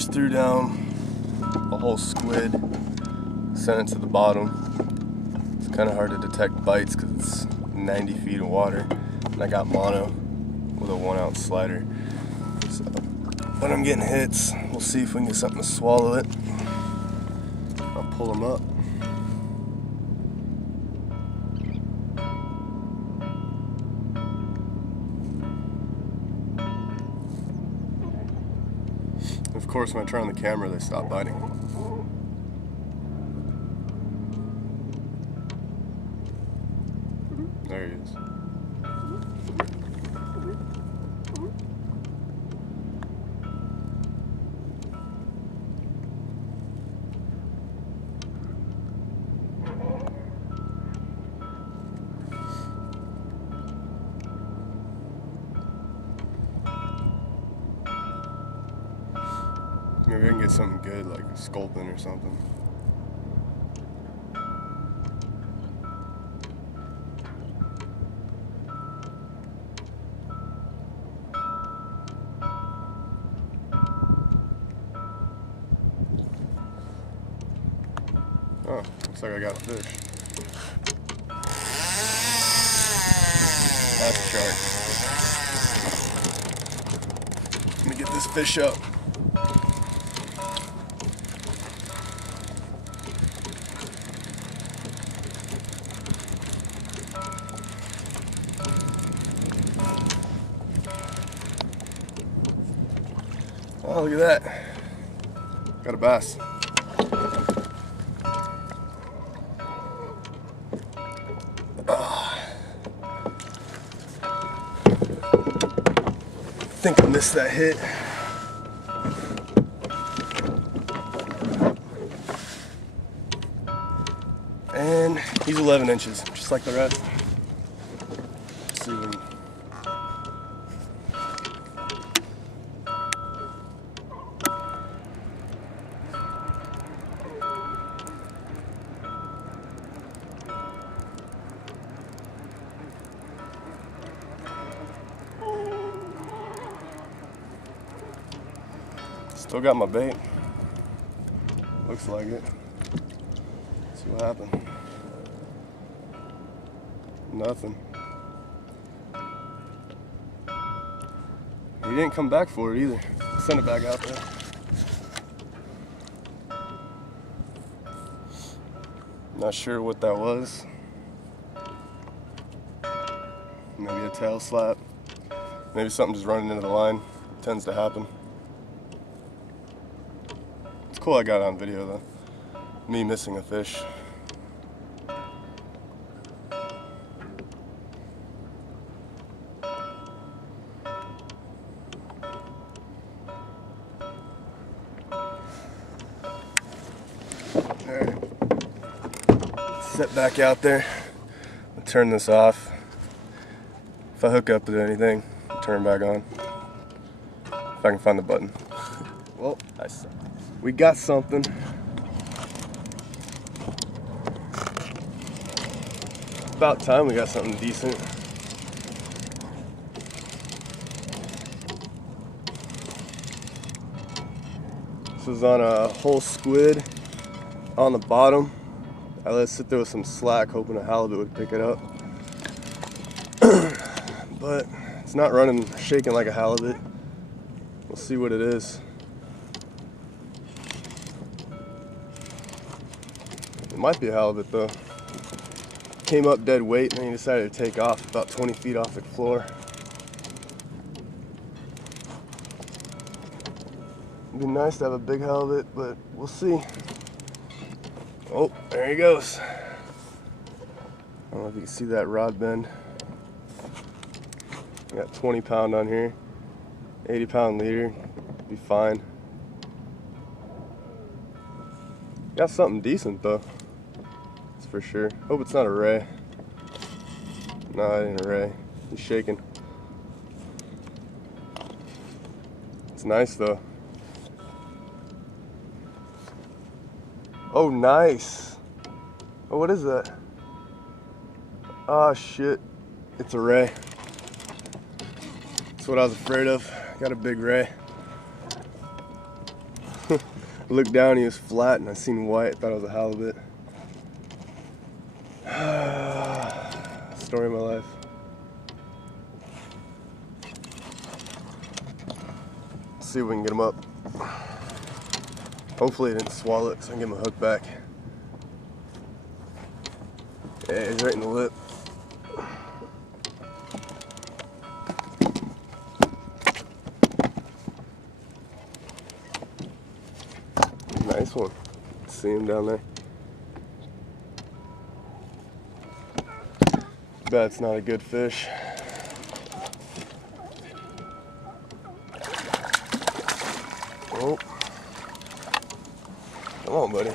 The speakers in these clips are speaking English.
just threw down a whole squid, sent it to the bottom. It's kind of hard to detect bites because it's 90 feet of water, and I got mono with a 1 ounce slider. So when I'm getting hits, we'll see if we can get something to swallow it. I'll pull them up. Of course, when I turn on the camera, they stop biting. There he is. Maybe I can get something good, like a sculpin or something. Oh, looks like I got a fish. That's a shark. Let me get this fish up. Oh, look at that. Got a bass. I think I missed that hit. And he's 11 inches, just like the rest. Let's see if we can... Still got my bait. Looks like it. Let's see what happened. Nothing. He didn't come back for it either. Send it back out there. Not sure what that was. Maybe a tail slap. Maybe something just running into the line. It tends to happen. It's cool I got it on video though. Me missing a fish. Alright. Set back out there. I'll turn this off. If I hook up with anything, I'll turn it back on. If I can find the button. Well, we got something. About time we got something decent. This was on a whole squid on the bottom. I let it sit there with some slack, hoping a halibut would pick it up. But it's not running, shaking like a halibut. We'll see what it is. It might be a halibut though. Came up dead weight and then he decided to take off about 20 feet off the floor. It'd be nice to have a big halibut, but we'll see. Oh, there he goes. I don't know if you can see that rod bend. Got 20 pound on here, 80 pound leader, be fine. Got something decent though, that's for sure. Hope it's not a ray. No, it ain't a ray. He's shaking. It's nice though. Oh, nice. Oh, what is that? Oh shit, it's a ray. That's what I was afraid of. Got a big ray. looked down, he was flat, and I seen white. Thought it was a halibut. Story of my life. Let's see if we can get him up. Hopefully he didn't swallow it, so I can get my hook back. Yeah, he's right in the lip. Nice one. See him down there. Bet it's not a good fish. Oh. Come on, buddy.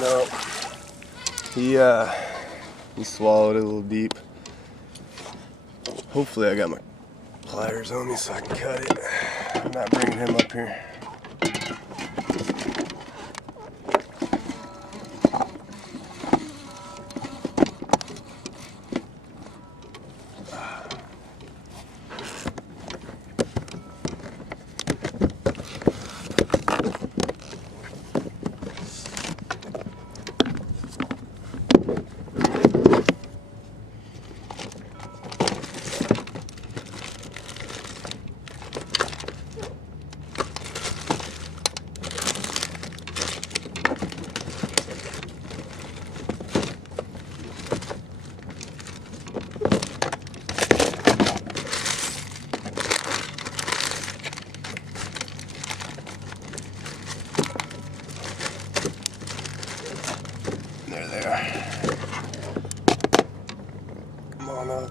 No, he swallowed it a little deep. Hopefully I got my pliers on me so I can cut it. I'm not bringing him up here. There they are. Come on up.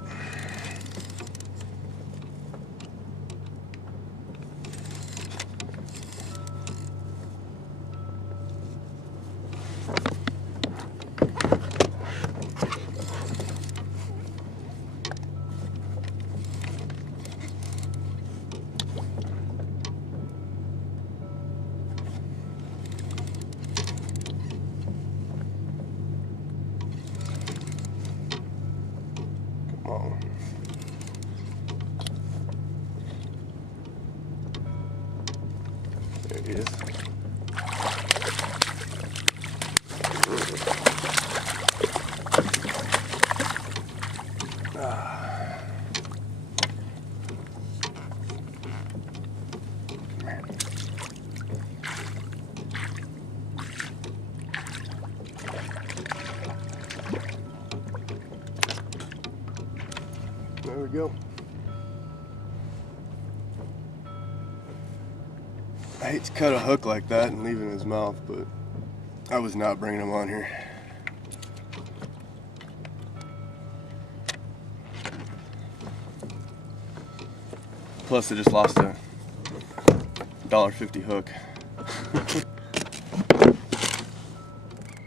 Oh. There he is. There we go. I hate to cut a hook like that and leave it in his mouth, but I was not bringing him on here. Plus I just lost a $1.50 hook.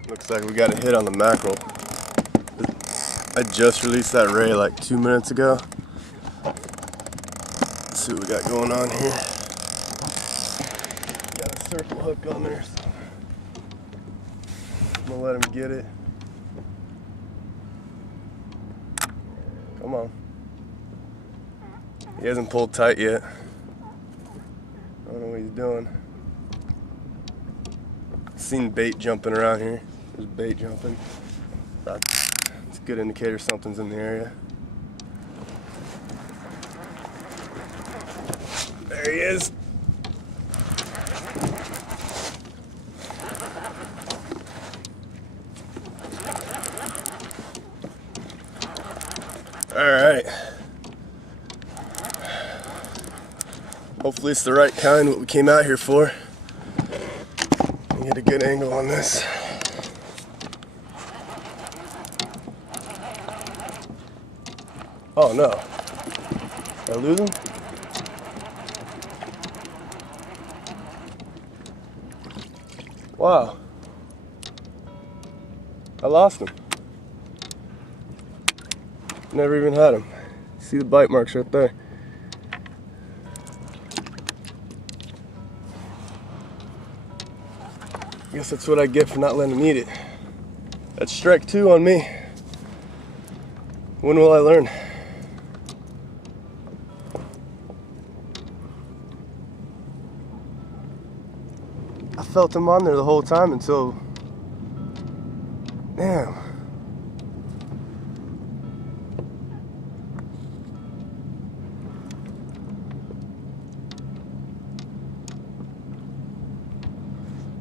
Looks like we got a hit on the mackerel. I just released that ray like 2 minutes ago. Let's see what we got going on here. Got a circle hook on there, so I'm gonna let him get it. Come on. He hasn't pulled tight yet. I don't know what he's doing. Seen bait jumping around here. There's bait jumping. It's a good indicator something's in the area. There he is. All right. Hopefully it's the right kind, what we came out here for. Get a good angle on this. Oh no. Did I lose him? Wow. I lost him. Never even had them. See the bite marks right there. I guess that's what I get for not letting him eat it. That's strike 2 on me. When will I learn? I felt him on there the whole time until, damn.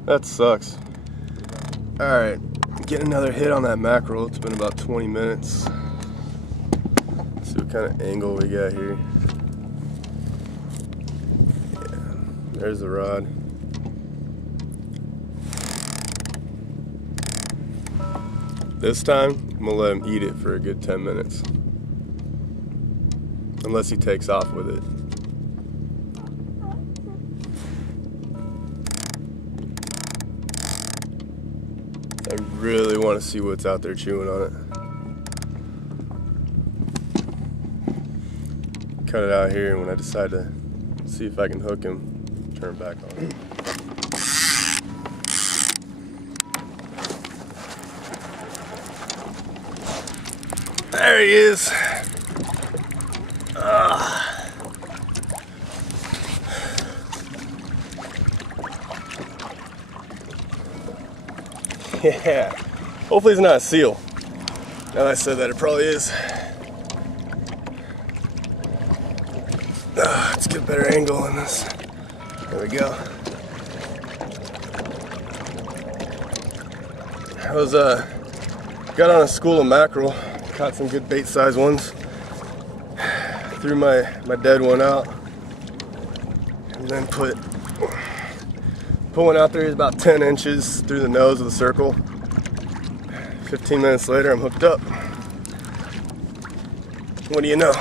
That sucks. Alright, get another hit on that mackerel. It's been about 20 minutes. Let's see what kind of angle we got here. Yeah, there's the rod. This time, I'm gonna let him eat it for a good 10 minutes. Unless he takes off with it. I really want to see what's out there chewing on it. Cut it out here, and when I decide to see if I can hook him, turn back on it. There he is. Yeah, hopefully it's not a seal. Now that I said that, it probably is. Let's get a better angle on this. There we go. I was got on a school of mackerel, caught some good bait size ones. Threw my dead one out, and then put one out there. He's about 10 inches through the nose of the circle. 15 minutes later, I'm hooked up. What do you know?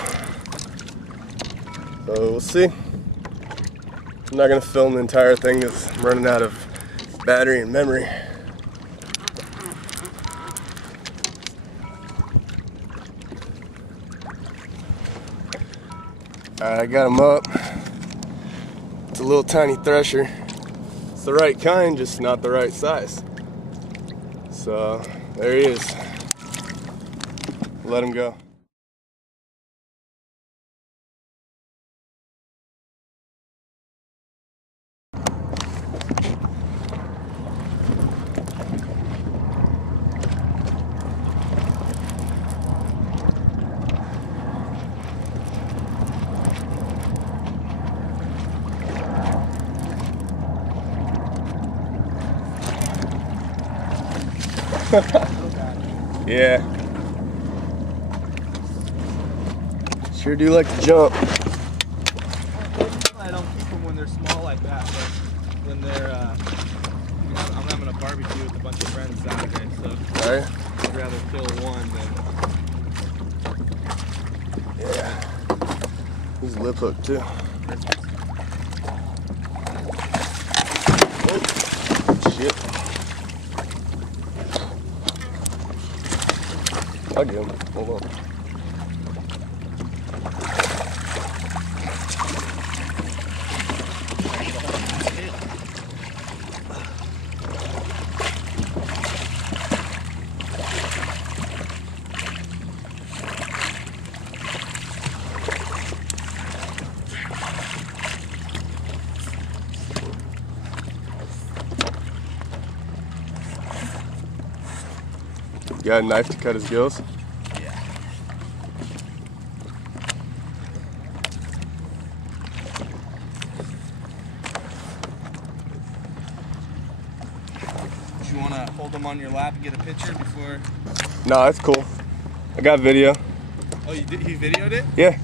So we'll see. I'm not gonna film the entire thing because I'm running out of battery and memory. Alright, I got him up. It's a little tiny thresher. It's the right kind, just not the right size. So there he is. Let him go. Yeah. Sure do like to jump. I don't keep them when they're small like that, but when they're, I'm having a barbecue with a bunch of friends Saturday, so Alright. I'd rather kill one than... Yeah. He's lip hooked too. Oh, shit. I'll get him. Hold on. You got a knife to cut his gills? Yeah. Do you want to hold them on your lap and get a picture before? Nah, that's cool. I got video. Oh, you videoed it? Yeah.